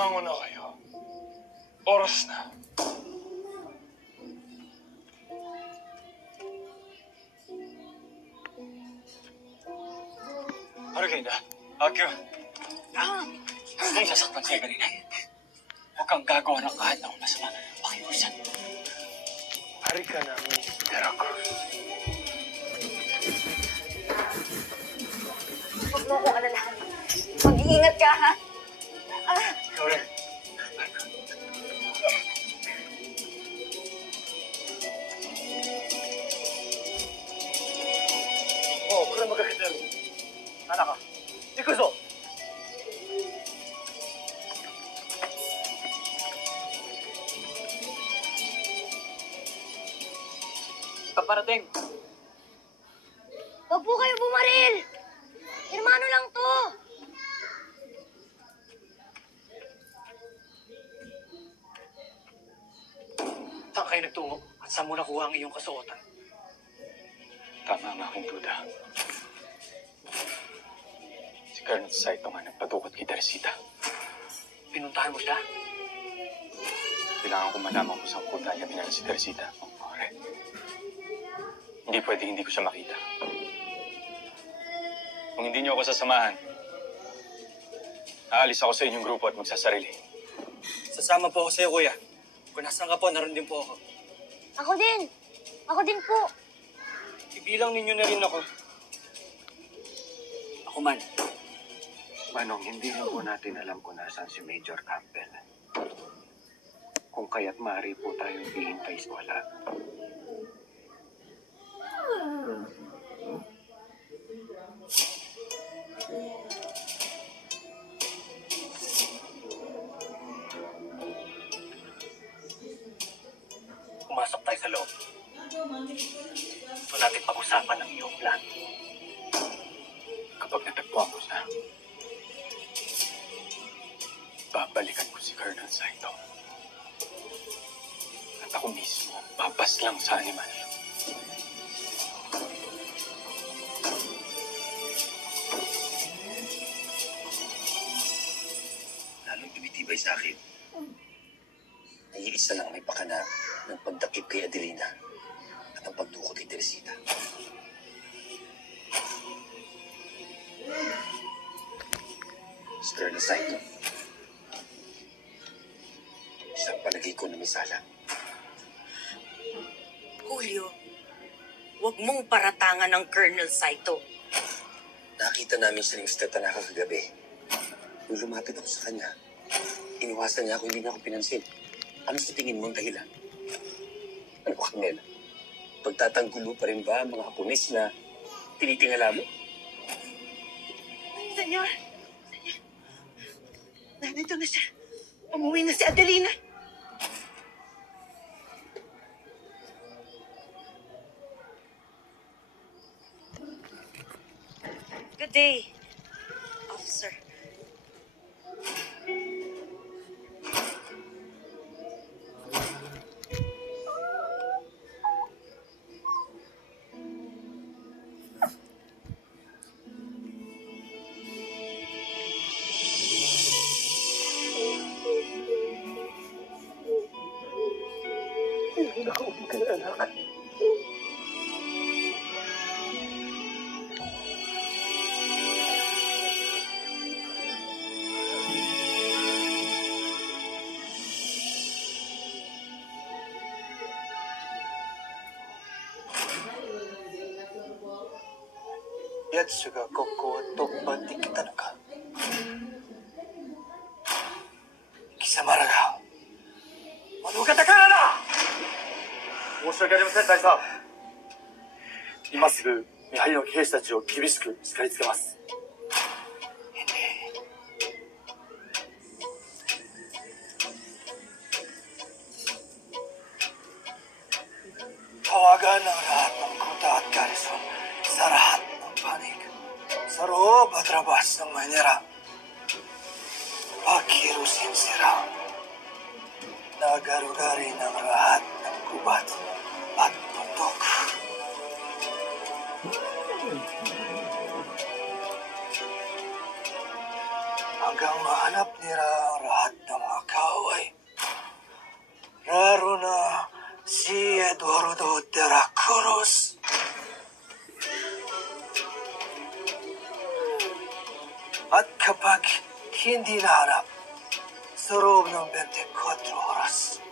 Bumangon na kayo. Oras na. Argenda, Akyo. Kung sasaktan sa'yo kanina, huwag kang gagawa ng kahit na masama. Pakiusan. Hari ka na, Miss Veracruz. Huwag mo akong alalahan. Mag-iingat ka, ha? Ikaw rin. 그래 먹겠지. 하나가. 이끌소. Kaparating. Huwag po kayo bumaril! Hermano lang to! Saan kayo nagtungo? At saan mo nakuha ang iyong kasuotan? Tama nga akong duda. Si Colonel Saito nga nagpatukot kay Teresita. Pinuntahan mo siya? Kailangan ko malaman kung saan punta niya minala si Teresita. Pare, hindi pwede hindi ko siya makita. Kung hindi niyo ako sasamahan, aalis ako sa inyong grupo at magsasarili. Sasama po ako sa'yo, kuya. Kung nasaan ka po, naroon din po ako. Ako din! Ako din po! Ibilang ninyo na rin ako. Ako man. Manong, hindi rin po natin alam kung nasaan si Major Campbell. Kung kaya't maaari po tayong hihintay sa wala. Pumasok tayo sa loob. Ito natin pag-usapan ang iyong plan. Kapag natagpuan ko siya, babalikan ko si Colonel Saito. At ako mismo, papaslang sa animal. Lalong tumitibay sa akin. Naiisa lang may pakana ng pagdakip kay Adelina at ang pagtukot kay Teresita. Si Colonel Saito. Isang palagay ko na may sala. Julio, huwag mong paratangan ng Colonel Saito. Nakita namin siya ng Mr. Tanaka kagabi. Nung lumapit ako sa kanya, iniwasan niya ako, hindi niya ako pinansin. Ano sa tingin mo ang dahilan? Ano ba, Carmela? Pagtatanggulo pa rin ba ang mga Hapones na tinitingala mo? Senyor, nandito na siya. Umuwi na si Adelina. Good day, officer. Yatsuga koko wa toppan de kita no ka? Kisamara ga monogataからだ! 申し訳ありません、大佐。今すぐ見張りの兵士たちを厳しく叱りつけます。Tawagan ang lahat ng kuta at garrison sa lahat ng panig. Sa loob at labas ng Manila. Pakirusin sila. Nagarugari ng lahat ng gubat at bundok. Hanggang mahanap nila ang lahat ng si Eduardo de la Cruz. At kapag hindi nahanap sa loob ng 24 oras,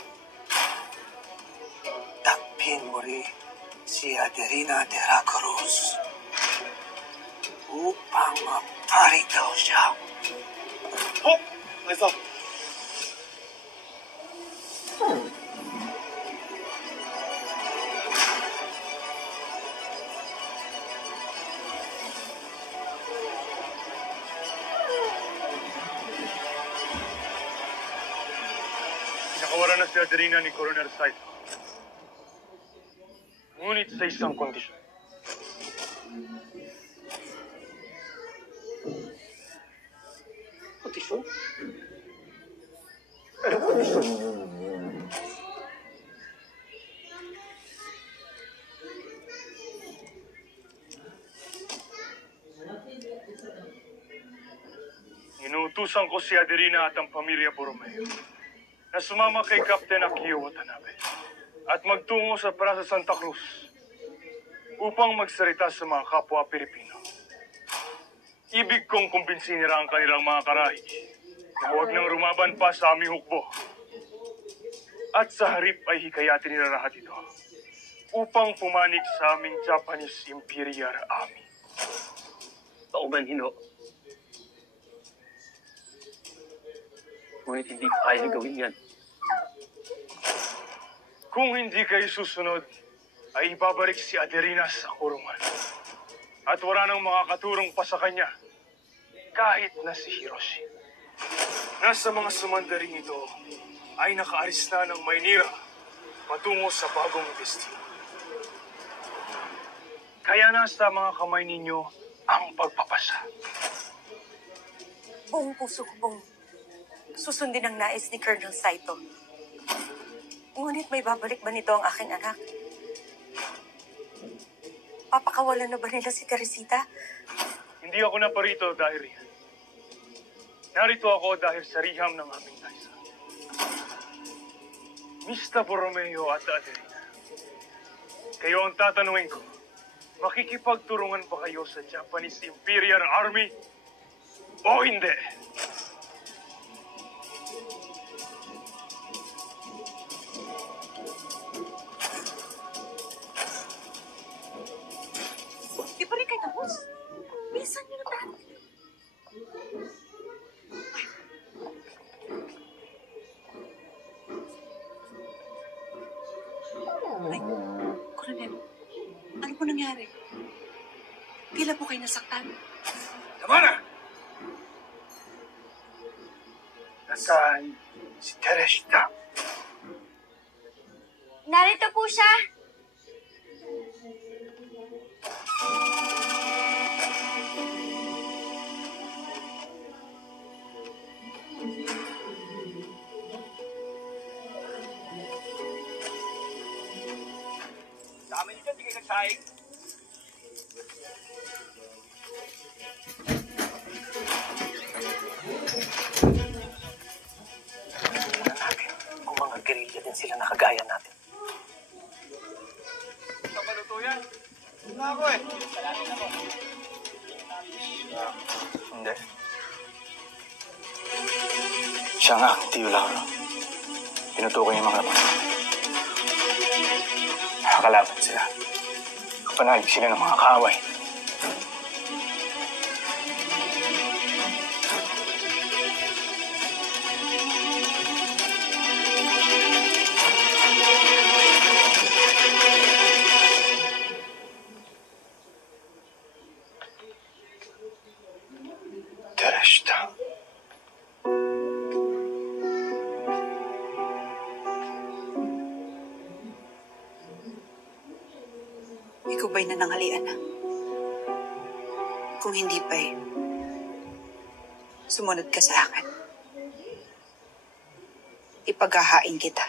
takpin mo rin si Adelina de la Cruz upang maparito siya. Oh! Lisa! Pinakawalan na si Adelina ni Coronel Saito. Ngunit sa isang kondisyon. Kondisyon? Anong kondisyon? Inuutusan ko si Adelina at ang pamilya Borromeo na sumama kay Captain Akio Watanabe at magtungo sa Plaza Santa Cruz upang magsalita sa mga kapwa Pilipino. Ibig kong kumbinsin nila ang kanilang mga karahi na huwag nang rumaban pa sa aming hukbo. At sa harip ay hikayatin nila lahat ito upang pumanig sa aming Japanese Imperial Army. Pauman hino. Ngunit hindi ko kaya gawin yan. Kung hindi kayo susunod, ay ibabalik si Adelina sa kurungan. At wala nang makakaturong pa sa kanya, kahit na si Hiroshi. Nasa mga sumandaring ito ay nakaalis na ng Maynila patungo sa bagong destino. Kaya nasa mga kamay ninyo ang pagpapasa. Buong puso ko pong susundin ang nais ni Colonel Saito. Ngunit may babalik ba nito ang aking anak? Papakawalan na ba nila si Teresita? Hindi ako naparito dahil riyan. Narito ako dahil sa riham ng aming Taisa. Mr. Borromeo at Adelina, kayo ang tatanungin ko, makikipagturungan ba kayo sa Japanese Imperial Army o hindi? Di pa rin kayo tapos? Bilisan niyo na tayo. Ay, Colonel, ano po nangyari? Tila po kayo nasaktan. Tama na! Nasaan si Teresita? Narito po siya. Dami niyo dyan, di kayo nagsaing. Tingnan natin kung mga guerrilla din sila nakagaya natin. Sa paluto yan. Wala ako eh. Hindi. Siya nga, Tio Lauro. Pinutukoy yung mga laban. Nakakalaban sila. Kapanalig sila ng mga kaaway. Teresita. Ikaw ba'y nananghalian na? Kung hindi pa'y sumunod ka sa akin. Ipaghahain kita.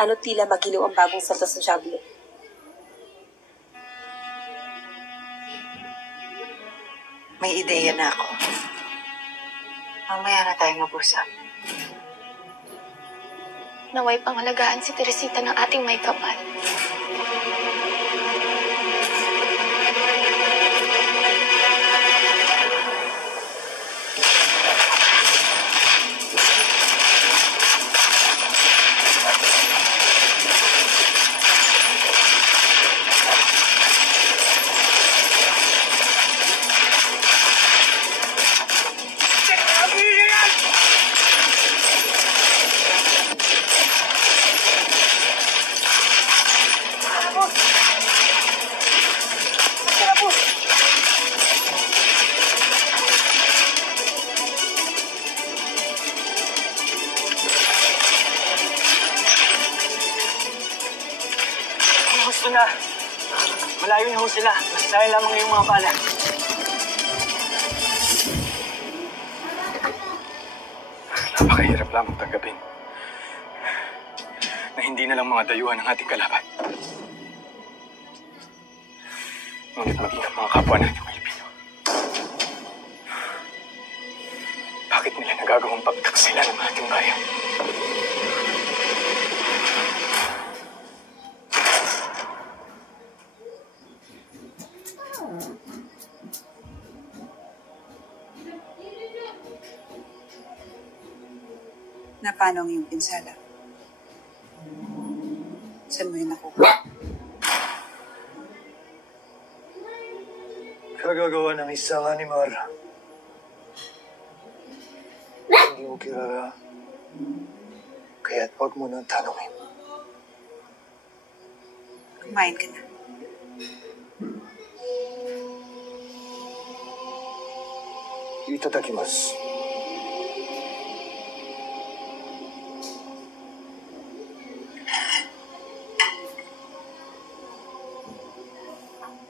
Ano tila magiliw ang bagong salta sa Diablo. May ideya na ako. Mamaya na tayo mag-usap. Naway pangalagaan si Teresita ng ating may kapal. Gusto na. Malayo na ho sila. Masasaya lamang yung mga bala. Napakahirap lamang tanggapin na hindi na lang mga dayuhan ang ating kalaban. Ngunit maging ang mga kapwa natin Pilipino. Bakit nila nagagawang pagtaksila ng ating bayan? Na paano ang iyong pinsala? Saan mo yun nakuha? Kagagawa ng isang animal. Hindi mo kilala. Kaya't huwag mo nang tanongin. Kumain ka na. Itadakimasu.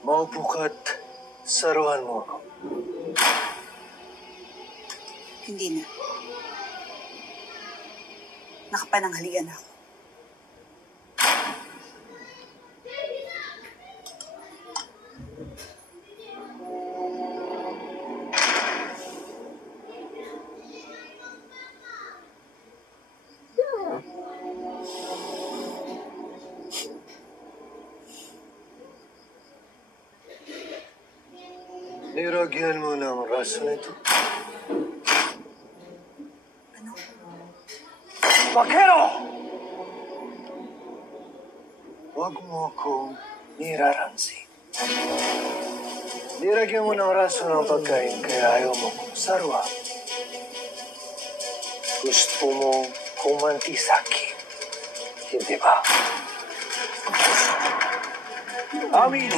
Maupo ka at saruhan mo ako. Hindi na. Nakapananghalian ako. Niragyan mo ng raso nito. Ano? Bakero! Huwag mo akong niraransi. Niragyan mo ng raso ng pagkain kaya ayaw mo kong sarwa. Gusto mo kumanti sa akin. Hindi ba? Amin!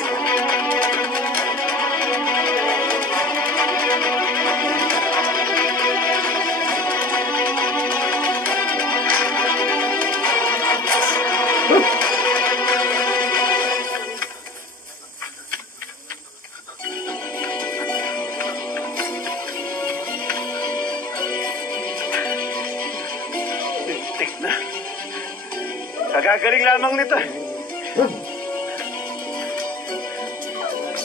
Lintik na. Kagagaling lamang nito.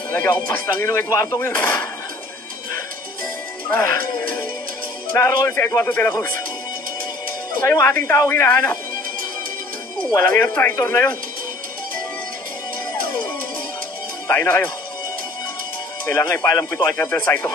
Talaga akong pastangin ng Eduardo yun. Naroon si Eduardo de la Cruz. Siya yung ating tao hinahanap. Walang yung traitor na yun. Tayo na kayo. Kailangan ipaalam ko ito kay Colonel Saito.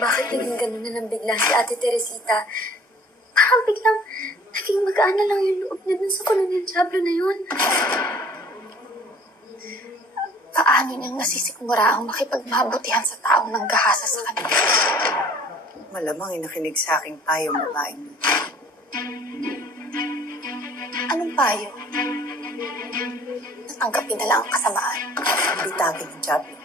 kung bakit naging ganun na lang bigla si Ate Teresita. Parang biglang naging magaan na lang yung loob niya dun sa Colonel Diablo na yun. Paano niyang nasisikmura ang makipagmabutihan sa taong nanggahasa sa kanila? Malamang nakinig sa aking payong babaeng. Anong payo? Natanggapin na lang ang kasamaan. Bitagin ng Diablo.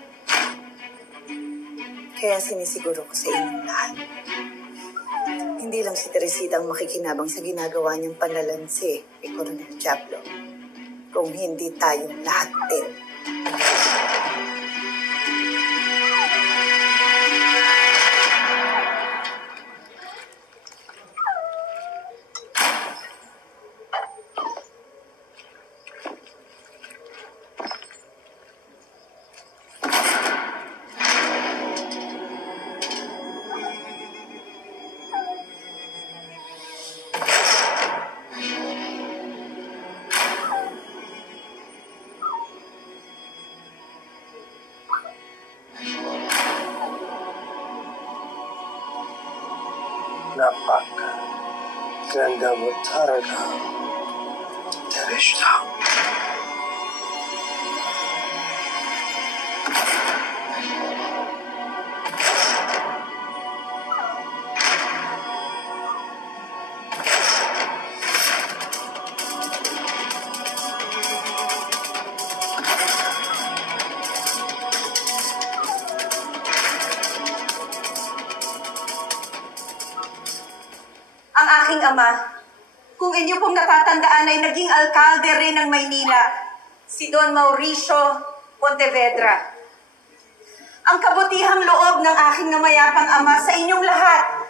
Kaya sinisiguro ko sa inyong lahat. Hindi lang si Teresita ang makikinabang sa ginagawa niyang panlalansi kay Colonel Diablo. Kung hindi tayong lahat din. Ganda mo talaga, Teresita. Ang aking ama, kung inyo pong natatandaan ay naging alkalde rin ng Maynila, si Don Mauricio Pontevedra. Ang kabutihang loob ng aking namayapang ama sa inyong lahat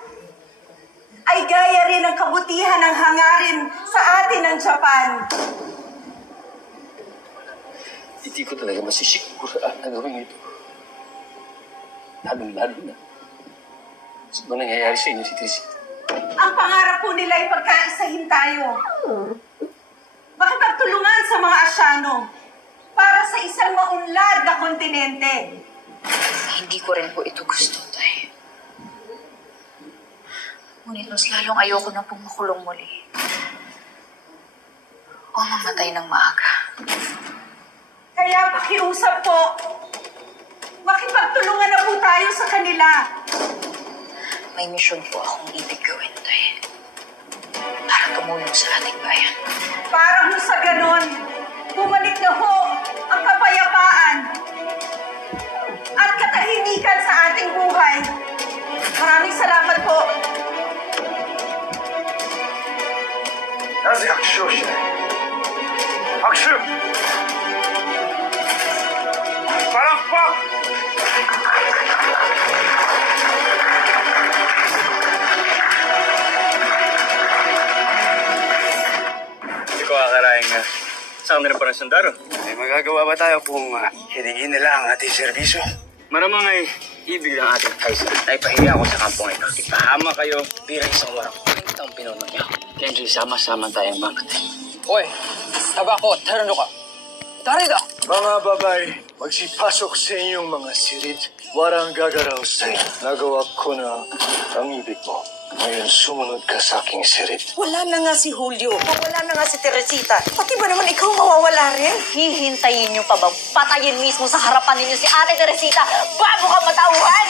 ay gaya rin ng kabutihan ng hangarin sa atin ng Japan. Hindi ko talaga masisiguraan na gawin ito. Lalo na. Sa mga nangyayari sa inyo si Teresita. Ang pangarap po nila ay pagkaisahin tayo. Makipagtulungan sa mga Asyano para sa isang maunlad na kontinente. Hindi ko rin po ito gusto, Tay. Ngunit mas lalong ayoko na pong makulong muli. O mamatay ng maaga. Kaya pakiusap po, makipagtulungan na po tayo sa kanila. May misyon po akong ibig gawin, Tay. Para tumulong sa ating bayan. Para ho sa ganon, bumalik na ho ang kapayapaan at katahimikan sa ating buhay. Maraming salamat po. Nazi aksyon siya. Aksyon! Parang pak! Hindi ko akarain nga. Saan na rin parang sundaro? May magagawa ba tayo kung hiningin nila ang ating serbisyo? Maramang ay ibig ng ating Kaiser na ipahiya ako sa kampong ito. Ipahama kayo bilang isang warang kwentang pinuno niya. Kenji, sama-sama tayong mamatay. Hoy, tabako, tarano ka. Tarida! Mga babae, magsipasok sa inyong mga sirid. Warang gagaraw sa'yo. Nagawa ko na ang ibig mo. Ngayon, sumunod ka sa aking sirid. Wala na nga si Julio. Wala na nga si Teresita. Pati ba naman ikaw mawawala rin? Hihintayin niyo pa bang patayin mismo sa harapan ninyo si Ate Teresita bago ka matauhan?